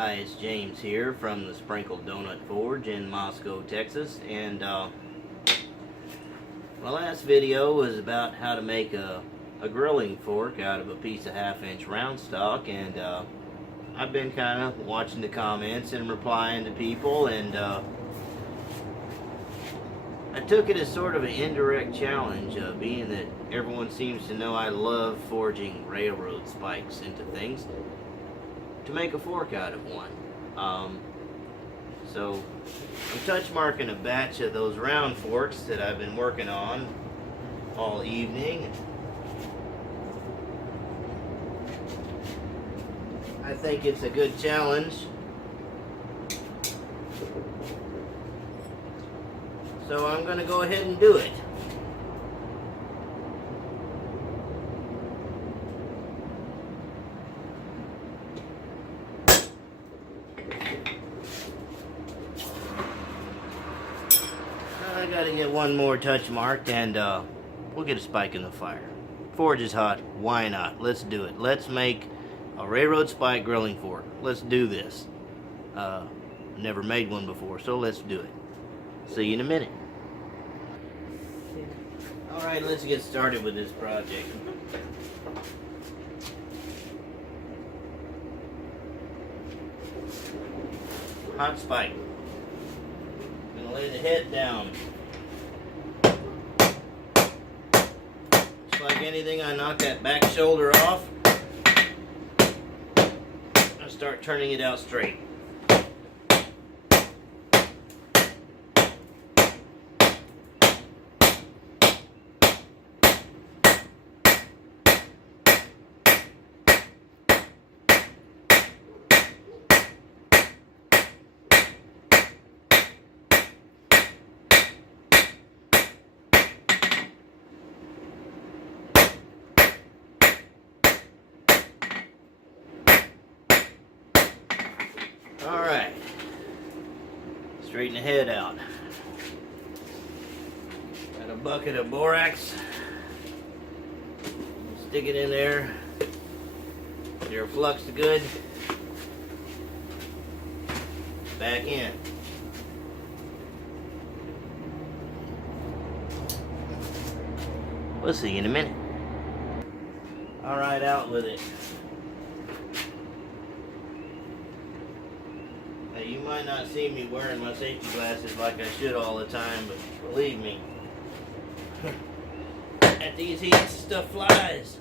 Hi, it's James here from the Sprinkled Donut Forge in Moscow, Texas, and my last video was about how to make a grilling fork out of a piece of 1/2 inch round stock, and I've been kind of watching the comments and replying to people, and I took it as sort of an indirect challenge, being that everyone seems to know I love forging railroad spikes into things, to make a fork out of one. So I'm touch marking a batch of those round forks that I've been working on all evening. I think it's a good challenge. So I'm going to go ahead and do it. I gotta get one more touch marked, and we'll get a spike in the fire. Forge is hot, why not? Let's do it. Let's make a railroad spike grilling fork. Let's do this. Never made one before, so let's do it. See you in a minute. Alright, let's get started with this project. Hot spike. I'm gonna lay the head down. Just like anything, I knock that back shoulder off. I start turning it out straight. Alright, straighten the head out. Got a bucket of borax. Stick it in there. Your flux good. Back in. We'll see you in a minute. Alright, out with it. You might not see me wearing my safety glasses like I should all the time, but believe me, at these heats, stuff flies.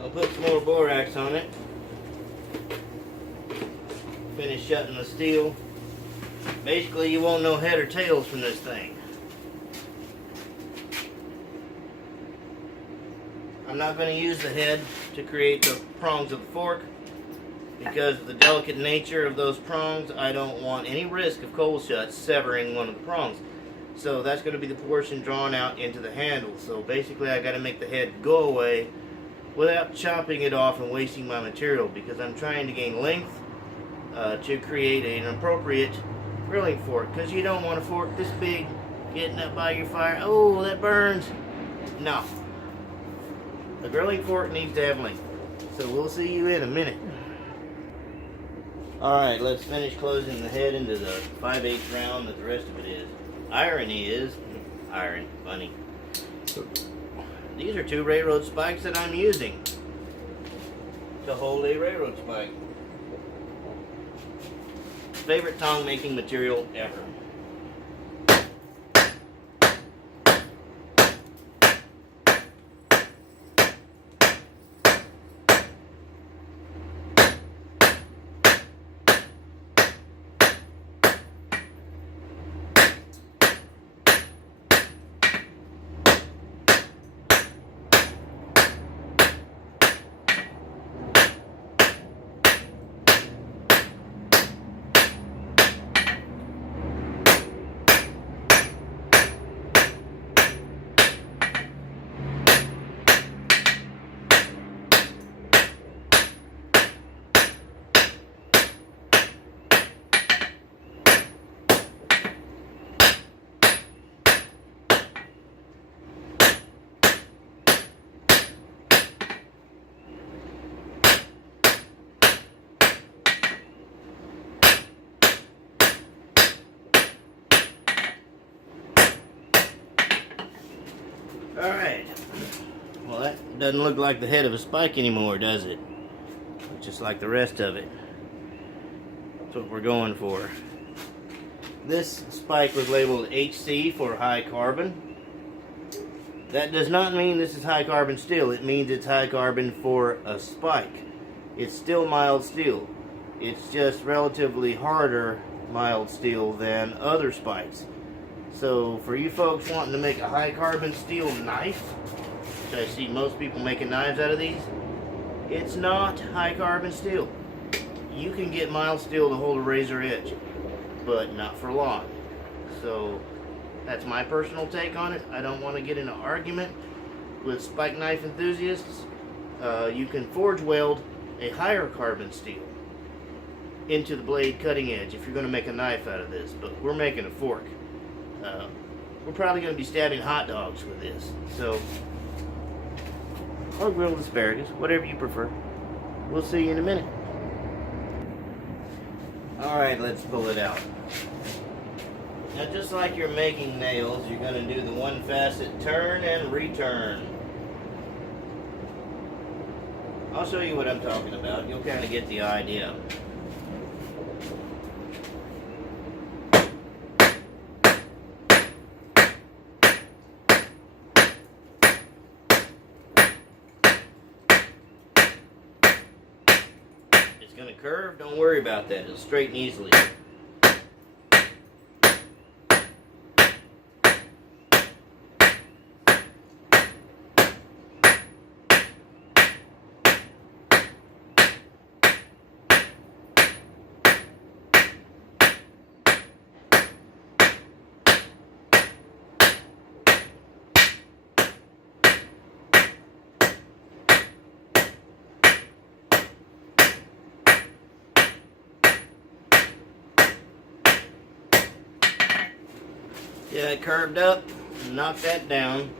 I'll put some more borax on it. Finish shutting the steel. Basically, you won't know head or tails from this thing. I'm not going to use the head to create the prongs of the fork, because of the delicate nature of those prongs. I don't want any risk of cold shut severing one of the prongs. So that's going to be the portion drawn out into the handle. So basically, I got to make the head go away without chopping it off and wasting my material, because I'm trying to gain length to create an appropriate grilling fork. Because you don't want a fork this big getting up by your fire. Oh, that burns. No. The grilling fork needs to have length. So we'll see you in a minute. Alright, let's finish closing the head into the 5/8 round that the rest of it is. Irony is, funny. These are 2 railroad spikes that I'm using to hold a railroad spike. Favorite tong making material ever. Alright. Well, that doesn't look like the head of a spike anymore, does it? Just like the rest of it. That's what we're going for. This spike was labeled HC for high carbon. That does not mean this is high carbon steel. It means it's high carbon for a spike. It's still mild steel. It's just relatively harder mild steel than other spikes. So for you folks wanting to make a high carbon steel knife, which I see most people making knives out of these, it's not high carbon steel. You can get mild steel to hold a razor edge, but not for long. So that's my personal take on it. I don't want to get in an argument with spike knife enthusiasts. You can forge weld a higher carbon steel into the blade cutting edge if you're going to make a knife out of this, but we're making a fork. We're probably going to be stabbing hot dogs with this, so, or grilled asparagus, whatever you prefer. We'll see you in a minute. Alright, let's pull it out. Now, just like you're making nails, you're going to do the one facet turn and return. I'll show you what I'm talking about. You'll kind of get the idea. It's going to curve. Don't worry about that. It'll straighten easily. Yeah, it curved up, knocked that down,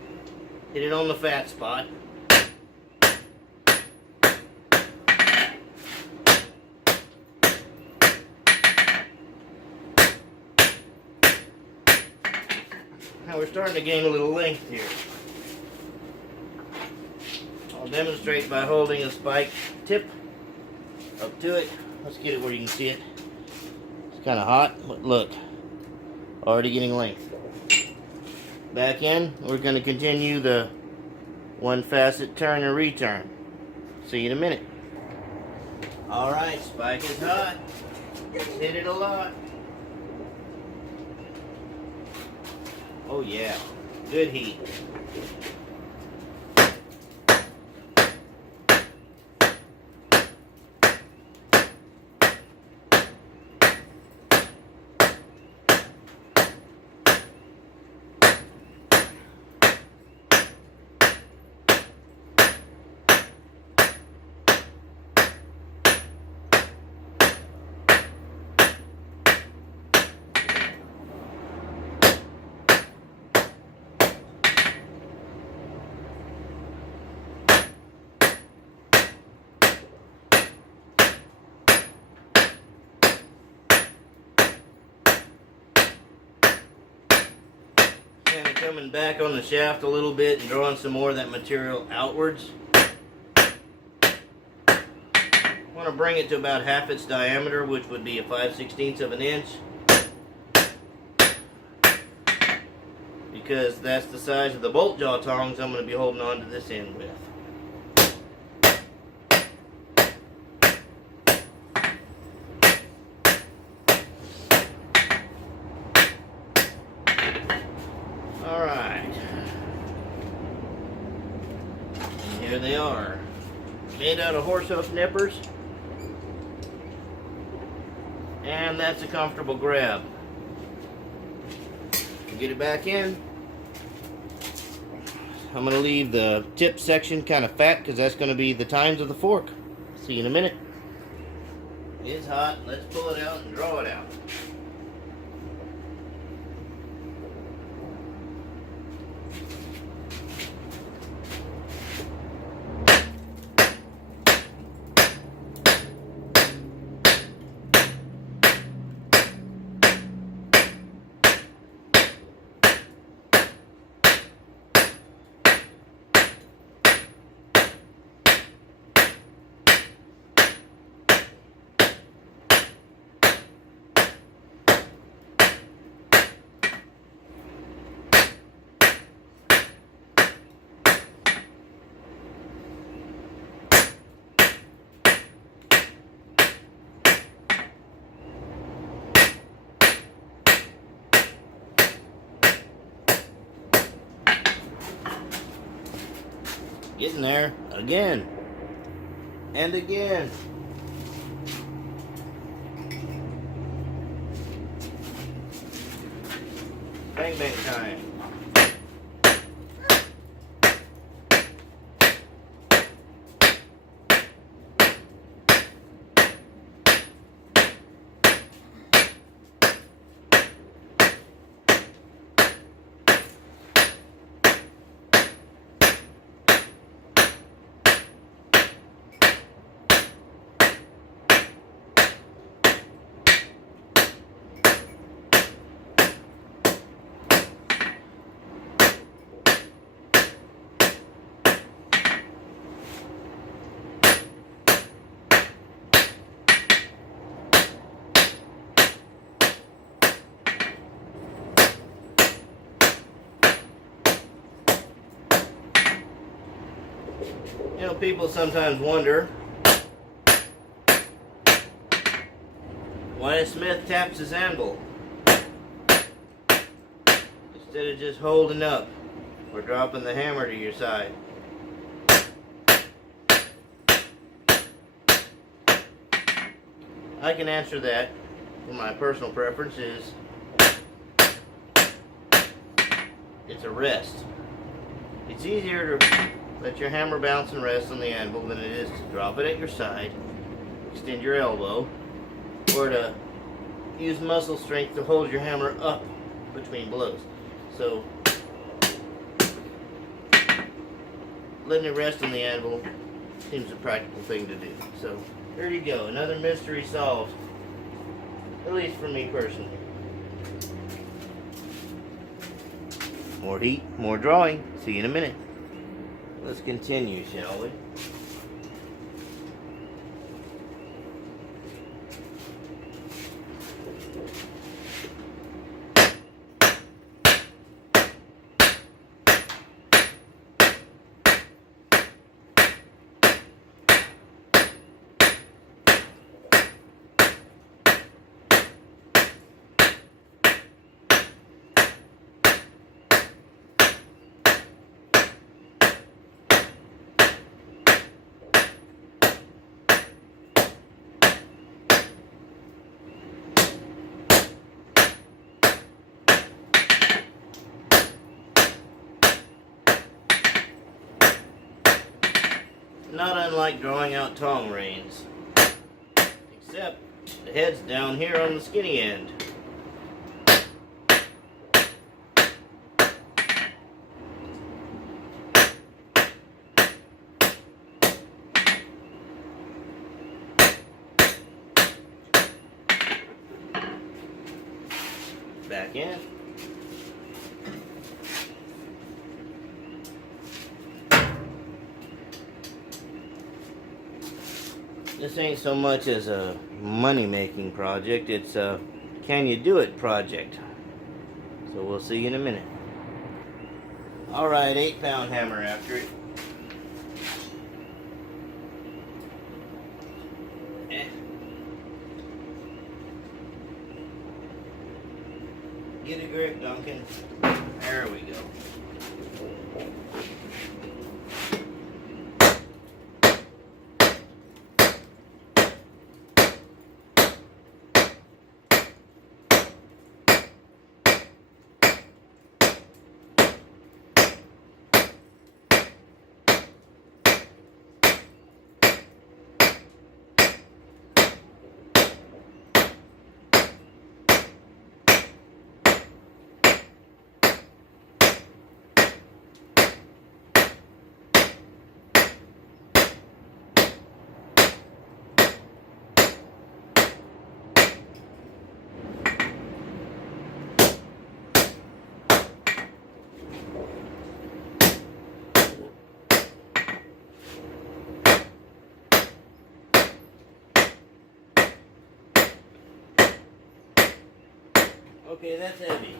hit it on the fat spot. Now we're starting to gain a little length here. I'll demonstrate by holding a spike tip up to it. Let's get it where you can see it. It's kind of hot, but look, already getting length. Back in, we're going to continue the one facet turn and return. See you in a minute. Alright, spike is hot. Hit it a lot. Oh yeah, good heat. Kind of coming back on the shaft a little bit and drawing some more of that material outwards. I want to bring it to about half its diameter, which would be a 5/16 of an inch. Because that's the size of the bolt jaw tongs I'm going to be holding on to this end with. Alright. Here they are. Made out of horse hoof nippers. And that's a comfortable grab. Get it back in. I'm going to leave the tip section kind of fat because that's going to be the tines of the fork. See you in a minute. It's hot. Let's pull it out and draw it out. Getting there again and again. Bang bang time. You know, people sometimes wonder why a smith taps his anvil instead of just holding up or dropping the hammer to your side. I can answer that. My personal preference is it's a rest. It's easier to let your hammer bounce and rest on the anvil than it is to drop it at your side, extend your elbow, or to use muscle strength to hold your hammer up between blows. So, letting it rest on the anvil seems a practical thing to do. So, there you go, another mystery solved, at least for me personally. More heat, more drawing. See you in a minute. Let's continue, shall we? Not unlike drawing out tong reins, except the head's down here on the skinny end. Back in. This ain't so much as a money-making project, it's a can-you-do-it project. So we'll see you in a minute. Alright, 8-pound hammer after it. Get a grip, Duncan. There we go. Okay, that's heavy.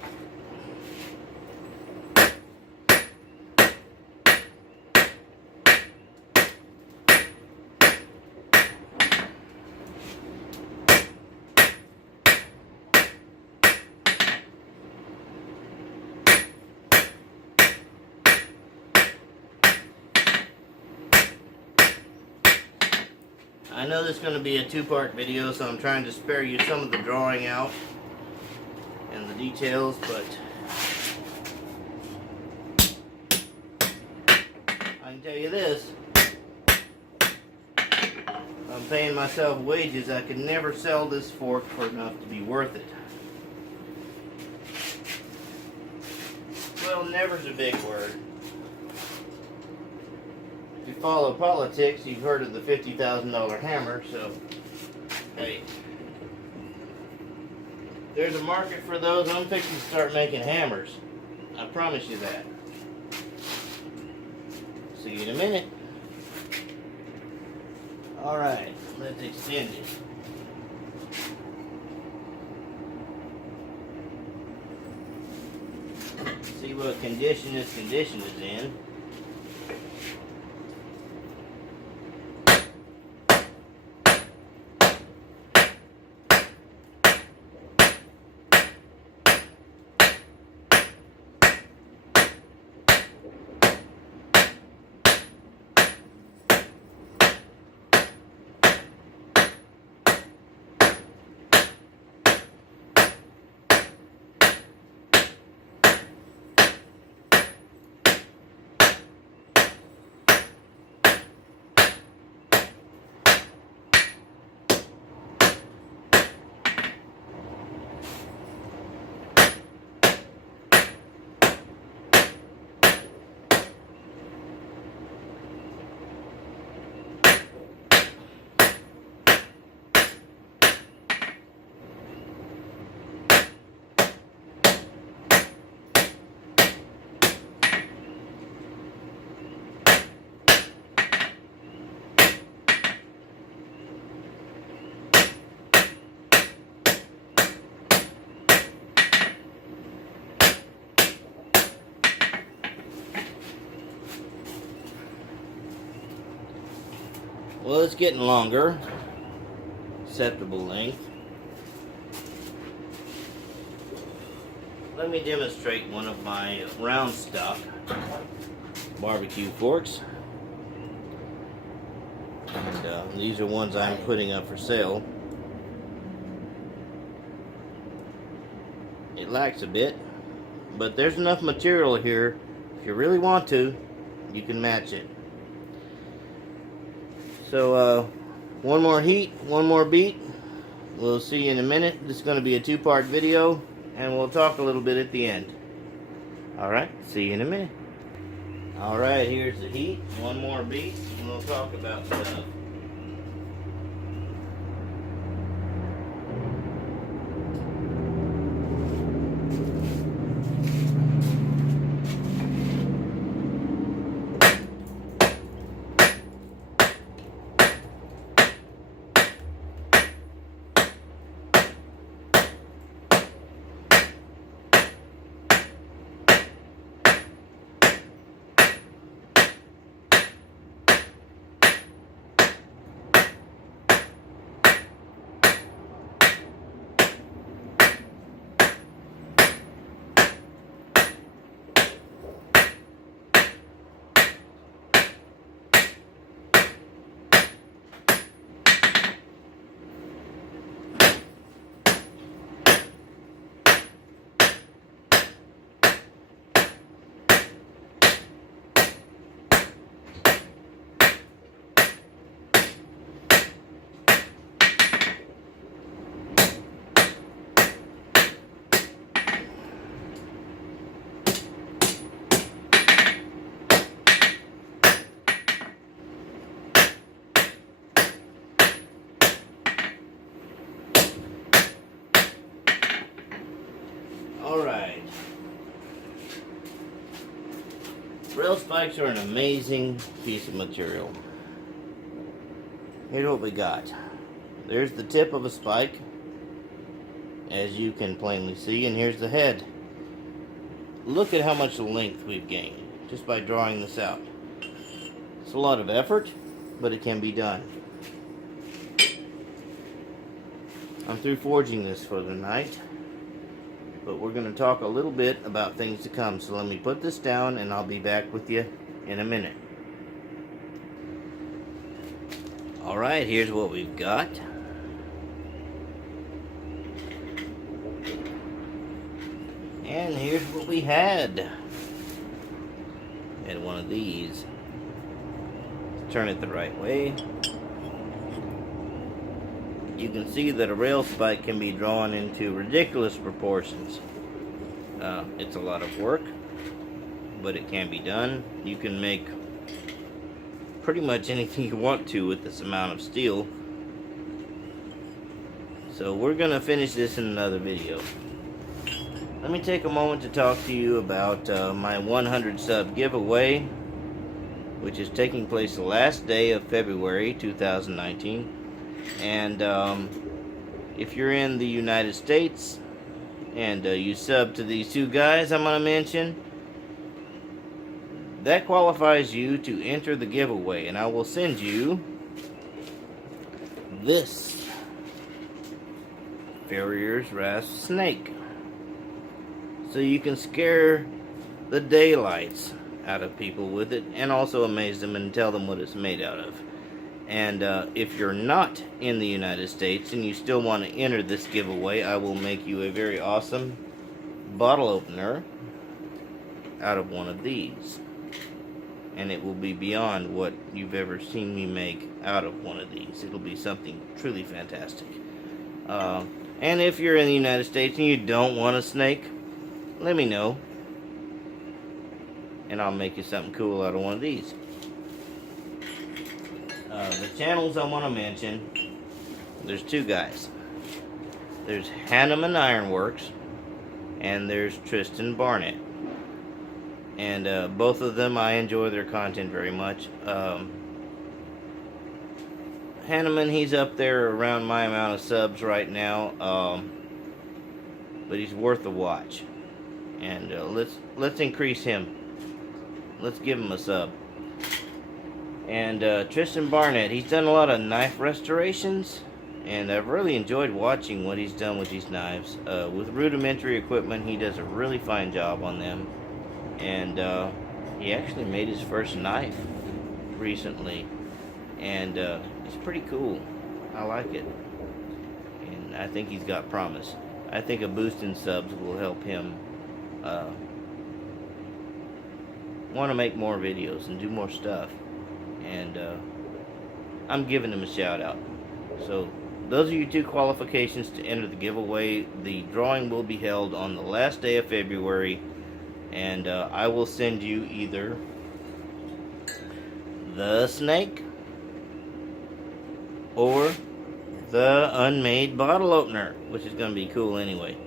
I know this is going to be a two-part video, so I'm trying to spare you some of the drawing out and the details, but I can tell you this. I'm paying myself wages. I could never sell this fork for enough to be worth it. Well, never's a big word. If you follow politics, you've heard of the $50,000 hammer, so hey, there's a market for those. I'm fixing to start making hammers. I promise you that. See you in a minute. Alright, let's extend it. See what condition this condition is in. Well, it's getting longer, acceptable length. Let me demonstrate one of my round stock barbecue forks. And these are ones I'm putting up for sale. It lacks a bit, but there's enough material here. If you really want to, you can match it. So, one more heat, one more beat. We'll see you in a minute. This is going to be a two-part video, and we'll talk a little bit at the end. Alright, see you in a minute. Alright, here's the heat. One more beat, and we'll talk about stuff. Alright. Rail spikes are an amazing piece of material. Here's what we got. There's the tip of a spike, as you can plainly see, and here's the head. Look at how much length we've gained just by drawing this out. It's a lot of effort, but it can be done. I'm through forging this for the night, but we're going to talk a little bit about things to come. So let me put this down and I'll be back with you in a minute. Alright, here's what we've got. And here's what we had. Had one of these. Turn it the right way. You can see that a rail spike can be drawn into ridiculous proportions. It's a lot of work, but it can be done. You can make pretty much anything you want to with this amount of steel. So we're gonna finish this in another video. Let me take a moment to talk to you about my 100 sub giveaway, which is taking place the last day of February 2019. And if you're in the United States and you sub to these two guys I'm gonna mention, that qualifies you to enter the giveaway, and I will send you this Farrier's Rasp snake, so you can scare the daylights out of people with it, and also amaze them and tell them what it's made out of. And if you're not in the United States and you still want to enter this giveaway, I will make you a very awesome bottle opener out of one of these. And it will be beyond what you've ever seen me make out of one of these. It'll be something truly fantastic. And if you're in the United States and you don't want a snake, let me know, and I'll make you something cool out of one of these. The channels I want to mention, there's two guys. There's Hanneman Ironworks, and there's Tristan Barnett. And both of them, I enjoy their content very much. Hanneman, he's up there around my amount of subs right now, but he's worth a watch. And let's increase him. Let's give him a sub. And Tristan Barnett, he's done a lot of knife restorations, and I've really enjoyed watching what he's done with these knives. With rudimentary equipment, he does a really fine job on them. And he actually made his first knife recently, and it's pretty cool. I like it, and I think he's got promise. I think a boost in subs will help him want to make more videos and do more stuff, and I'm giving him a shout out. So those are your two qualifications to enter the giveaway. The drawing will be held on the last day of February, and I will send you either the snake or the unmade bottle opener, which is going to be cool anyway.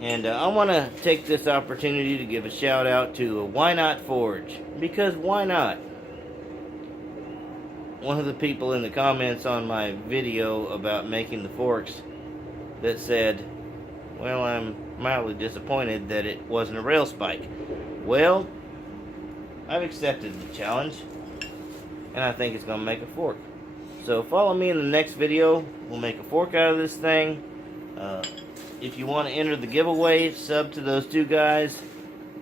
And I want to take this opportunity to give a shout out to Why Not Forge, because why not? One of the people in the comments on my video about making the forks that said, well, I'm mildly disappointed that it wasn't a rail spike. Well, I've accepted the challenge, and I think it's going to make a fork. So follow me in the next video. We'll make a fork out of this thing. If you want to enter the giveaway, sub to those two guys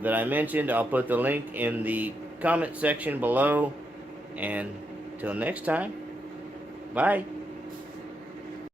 that I mentioned. I'll put the link in the comment section below. And till next time, bye.